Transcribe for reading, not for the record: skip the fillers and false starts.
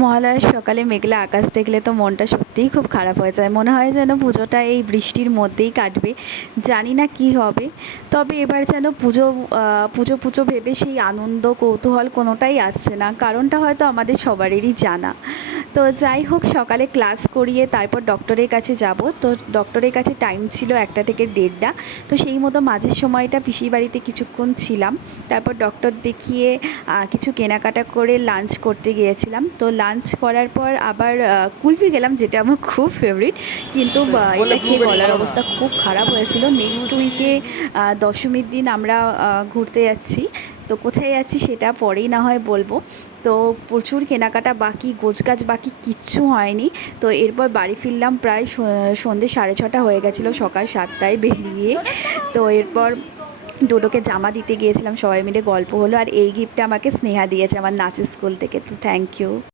মহালয়ার সকালে মেঘলা আকাশ দেখলে তো মনটা সত্যিই খুব খারাপ হয়ে যায়। মনে হয় যেন পুজোটা এই বৃষ্টির মধ্যেই কাটবে। জানি না কি হবে। তবে এবার যেন পুজো পুজো ভেবে সেই আনন্দ কৌতূহল কোনোটাই আসছে না। কারণটা হয়তো আমাদের সবারই জানা। তো যাই হোক, সকালে ক্লাস করিয়ে তারপর ডক্টরের কাছে যাব। তো ডক্টরের কাছে টাইম ছিল 1টা থেকে 1:30। তো সেই মতো মাঝের সময়টা পিসির বাড়িতে কিছুক্ষণ ছিলাম। তারপর ডক্টর দেখিয়ে কিছু কেনাকাটা করে লাঞ্চ করতে গিয়েছিলাম। তো লাঞ্চ করার পর আবার কুলফি গেলাম, যেটা আমার খুব ফেভারিট। কিন্তু বললে এটা খেয়ে ব্লুবেরি গলার বলো না। অবস্থা খুব খারাপ হয়েছিল। নেক্সট উইকে দশমীর দিন আমরা ঘুরতে যাচ্ছি। তো কোথায় যাচ্ছি সেটা পরেই না হয় বলবো। তো প্রচুর কেনাকাটা বাকি, গোছগাছ বাকি, কিচ্ছু হয়নি। তো এরপর বাড়ি ফিরলাম প্রায় সন্ধ্যে 6:30 হয়ে গেছিলো, সকাল 7টায় বেরিয়ে। তো এরপর ডোডোকে জামা দিতে গিয়েছিলাম, সবাই মিলে গল্প হলো। আর এই গিফটটা আমাকে স্নেহা দিয়েছে আমার নাচের স্কুল থেকে। তো থ্যাংক ইউ।